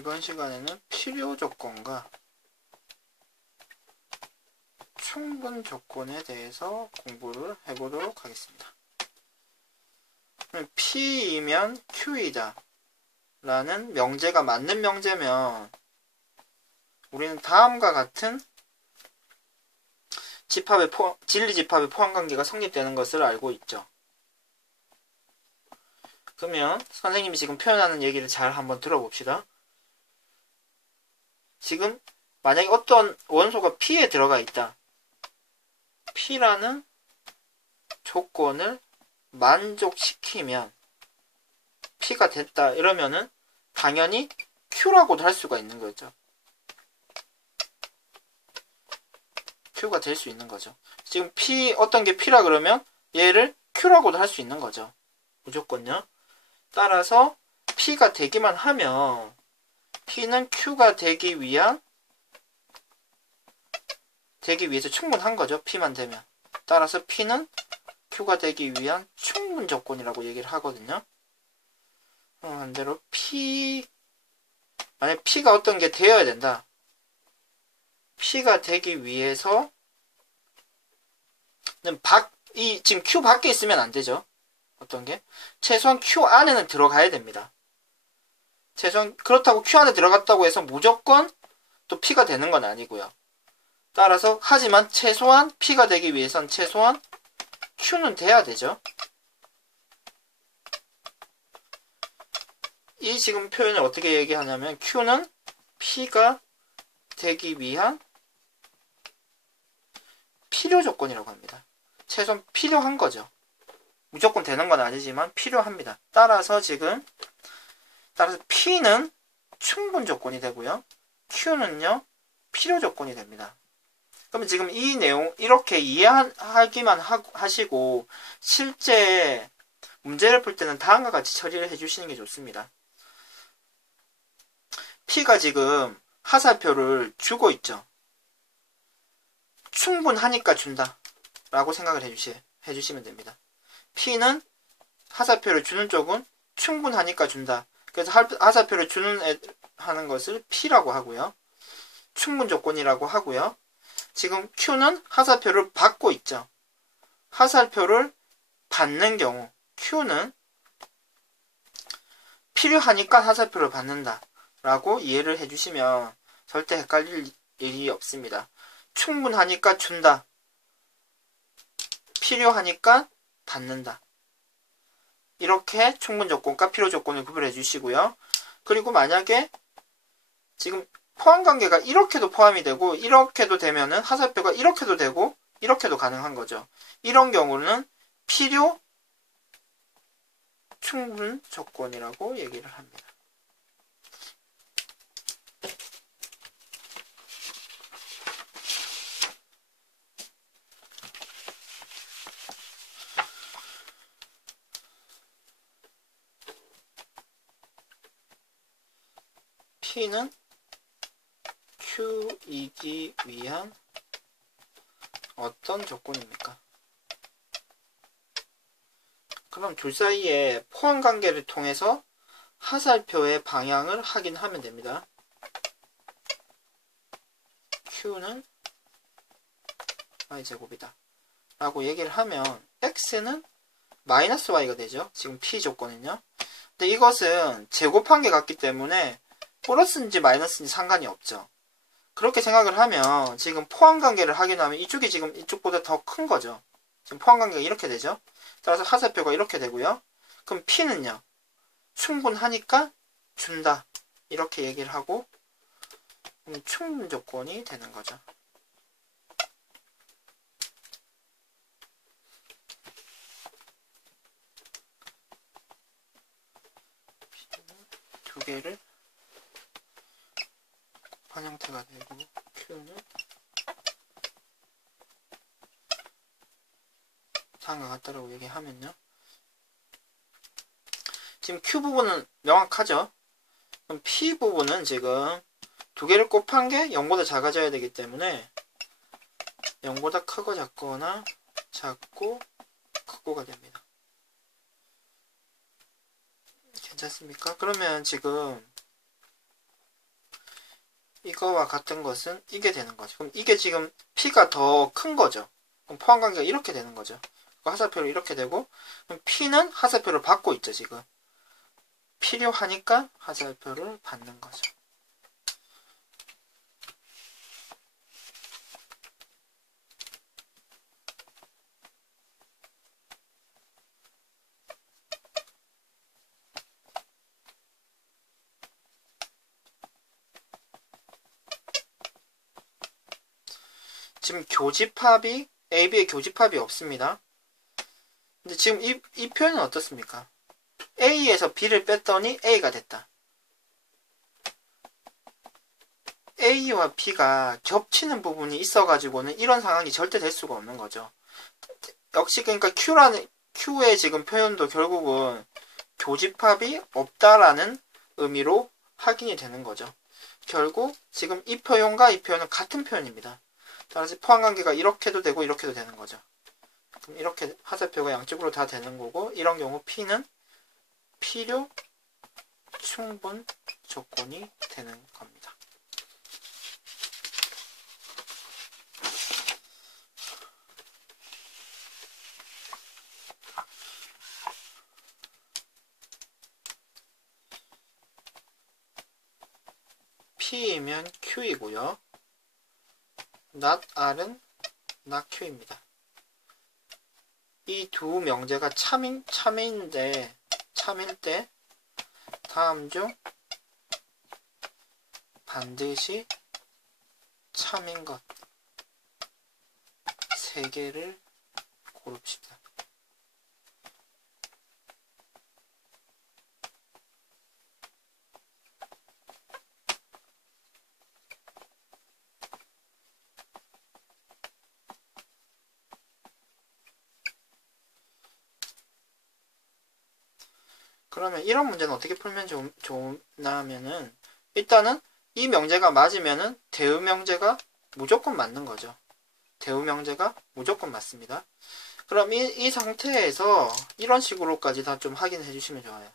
이번 시간에는 필요 조건과 충분 조건에 대해서 공부를 해보도록 하겠습니다. P이면 Q이다 라는 명제가 맞는 명제면 우리는 다음과 같은 진리집합의 포함관계가 성립되는 것을 알고 있죠. 그러면 선생님이 지금 표현하는 얘기를 잘 한번 들어봅시다. 지금 만약에 어떤 원소가 P에 들어가 있다. P라는 조건을 만족시키면 P가 됐다 이러면은 당연히 Q라고도 할 수가 있는 거죠. Q가 될 수 있는 거죠. 지금 P 어떤 게 P라 그러면 얘를 Q라고도 할 수 있는 거죠. 무조건요. 따라서 P가 되기만 하면 P는 Q가 되기 위해서 충분한 거죠. P만 되면. 따라서 P는 Q가 되기 위한 충분 조건이라고 얘기를 하거든요. 반대로 만약 P가 어떤 게 되어야 된다. P가 되기 위해서 지금 Q 밖에 있으면 안 되죠. 어떤 게? 최소한 Q 안에는 들어가야 됩니다. 최소한 그렇다고 Q 안에 들어갔다고 해서 무조건 또 P가 되는 건 아니고요. 따라서 하지만 최소한 P가 되기 위해선 최소한 Q는 돼야 되죠. 이 지금 표현을 어떻게 얘기하냐면 Q는 P가 되기 위한 필요 조건이라고 합니다. 최소한 필요한 거죠. 무조건 되는 건 아니지만 필요합니다. 따라서 P는 충분 조건이 되고요. Q는요, 필요 조건이 됩니다. 그러면 지금 이 내용 이렇게 이해하기만 하시고 실제 문제를 풀 때는 다음과 같이 처리를 해주시는 게 좋습니다. P가 지금 하살표를 주고 있죠. 충분하니까 준다 라고 생각을 해주시면 됩니다. P는 하살표를 주는 쪽은 충분하니까 준다. 그래서 하살표를 하는 것을 P라고 하고요. 충분 조건이라고 하고요. 지금 Q는 하살표를 받고 있죠. 하살표를 받는 경우 Q는 필요하니까 하살표를 받는다 라고 이해를 해주시면 절대 헷갈릴 일이 없습니다. 충분하니까 준다. 필요하니까 받는다. 이렇게 충분 조건과 필요 조건을 구별해 주시고요. 그리고 만약에 지금 포함관계가 이렇게도 포함이 되고 이렇게도 되면은 하살표가 이렇게도 되고 이렇게도 가능한 거죠. 이런 경우는 필요 충분 조건이라고 얘기를 합니다. P는 Q이기 위한 어떤 조건입니까? 그럼 둘 사이의 포함관계를 통해서 하살표의 방향을 확인하면 됩니다. Q는 y제곱이다 라고 얘기를 하면 x는 마이너스 y가 되죠. 지금 P 조건은요. 근데 이것은 제곱한 게 같기 때문에 플러스인지 마이너스인지 상관이 없죠. 그렇게 생각을 하면 지금 포함관계를 확인하면 이쪽이 지금 이쪽보다 더 큰 거죠. 지금 포함관계가 이렇게 되죠. 따라서 하살표가 이렇게 되고요. 그럼 P는요. 충분하니까 준다. 이렇게 얘기를 하고 충분 조건이 되는 거죠. 두 개를 곱한 형태가 되고 Q는 다음과 같다라고 얘기하면요. 지금 Q 부분은 명확하죠? 그럼 P 부분은 지금 두 개를 곱한 게 0보다 작아져야 되기 때문에 0보다 크고 작거나 작고 크고가 됩니다. 괜찮습니까? 그러면 지금 이거와 같은 것은 이게 되는 거죠. 그럼 이게 지금 P가 더 큰 거죠. 그럼 포함관계가 이렇게 되는 거죠. 하사표로 이렇게 되고, 그럼 P는 하사표를 받고 있죠, 지금. 필요하니까 하사표를 받는 거죠. 지금 교집합이 AB의 교집합이 없습니다. 근데 지금 이 표현은 어떻습니까? A에서 B를 뺐더니 A가 됐다. A와 B가 겹치는 부분이 있어가지고는 이런 상황이 절대 될 수가 없는 거죠. 역시 그러니까 Q의 지금 표현도 결국은 교집합이 없다라는 의미로 확인이 되는 거죠. 결국 지금 이 표현과 이 표현은 같은 표현입니다. 따라서 포함관계가 이렇게도 되고 이렇게도 되는 거죠. 그럼 이렇게 하사표가 양쪽으로 다 되는 거고, 이런 경우 P는 필요 충분 조건이 되는 겁니다. P이면 Q이고요. not R은 not Q입니다. 이 두 명제가 참일 때 다음 중 반드시 참인 것 세 개를 고릅시다. 그러면 이런 문제는 어떻게 풀면 좋나 하면은, 일단은 이 명제가 맞으면은 대응 명제가 무조건 맞는 거죠. 대응 명제가 무조건 맞습니다. 그럼 이 상태에서 이런 식으로까지 다 좀 확인해 주시면 좋아요.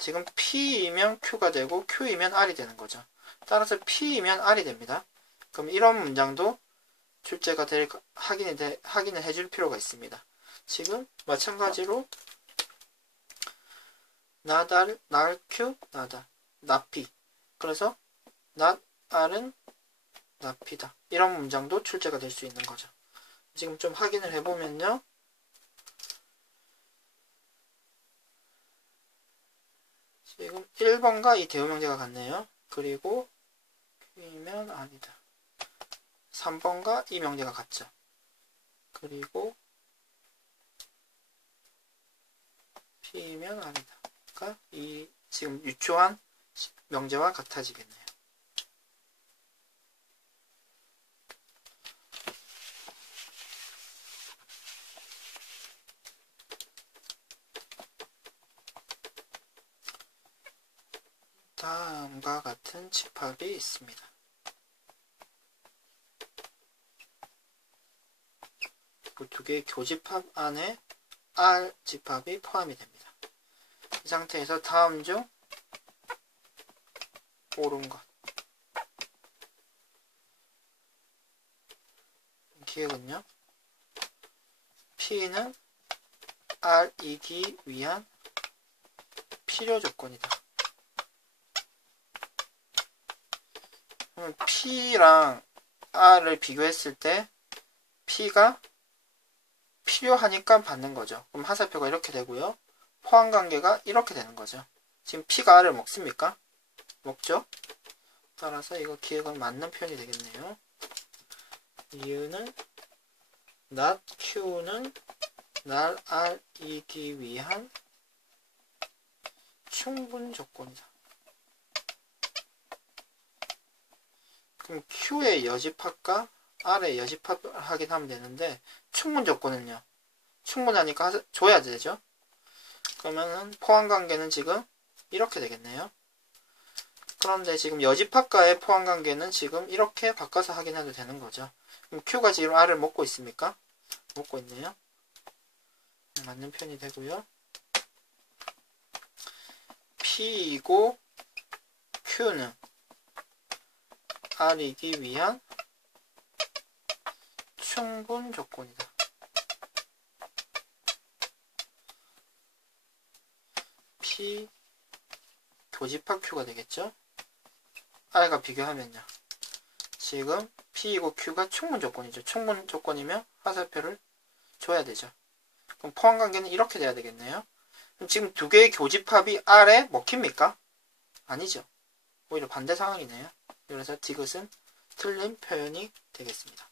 지금 P이면 Q가 되고 Q이면 R이 되는 거죠. 따라서 P이면 R이 됩니다. 그럼 이런 문장도 출제가 확인을 해줄 필요가 있습니다. 지금 마찬가지로 나달, 날 Q, 나다, 나피. 그래서 not R은 나피다. 이런 문장도 출제가 될 수 있는 거죠. 지금 좀 확인을 해보면요. 지금 1번과 이 대우명제가 같네요. 그리고 Q이면 아니다. 3번과 이 명제가 같죠. 그리고 P이면 아니다. 그러니까 이 지금 유추한 명제와 같아지겠네요. 다음과 같은 집합이 있습니다. 그 두 개의 교집합 안에 R 집합이 포함이 됩니다. 이 상태에서 다음 중 옳은 것. 기억은요. P는 R이기 위한 필요 조건이다. 그럼 P랑 R을 비교했을 때 P가 필요하니까 받는 거죠. 그럼 하사표가 이렇게 되고요. 포함관계가 이렇게 되는 거죠. 지금 P가 R을 먹습니까? 먹죠? 따라서 이거 기억은 맞는 표현이 되겠네요. 이유는 not Q는 날 R이기 위한 충분 조건이다. 그럼 Q의 여집합과 R의 여집합을 확인하면 되는데, 충분 조건은요? 충분하니까 줘야 되죠? 그러면은 포함관계는 지금 이렇게 되겠네요. 그런데 지금 여집합과의 포함관계는 지금 이렇게 바꿔서 확인해도 되는 거죠. 그럼 Q가 지금 R을 먹고 있습니까? 먹고 있네요. 맞는 편이 되고요. P이고 Q는 R이기 위한 충분 조건이다. P 교집합 Q가 되겠죠? R과 비교하면요. 지금 P이고 Q가 충분 조건이죠. 충분 조건이면 화살표를 줘야 되죠. 그럼 포함관계는 이렇게 돼야 되겠네요. 그럼 지금 두 개의 교집합이 R에 먹힙니까? 아니죠. 오히려 반대 상황이네요. 그래서 디귿은 틀린 표현이 되겠습니다.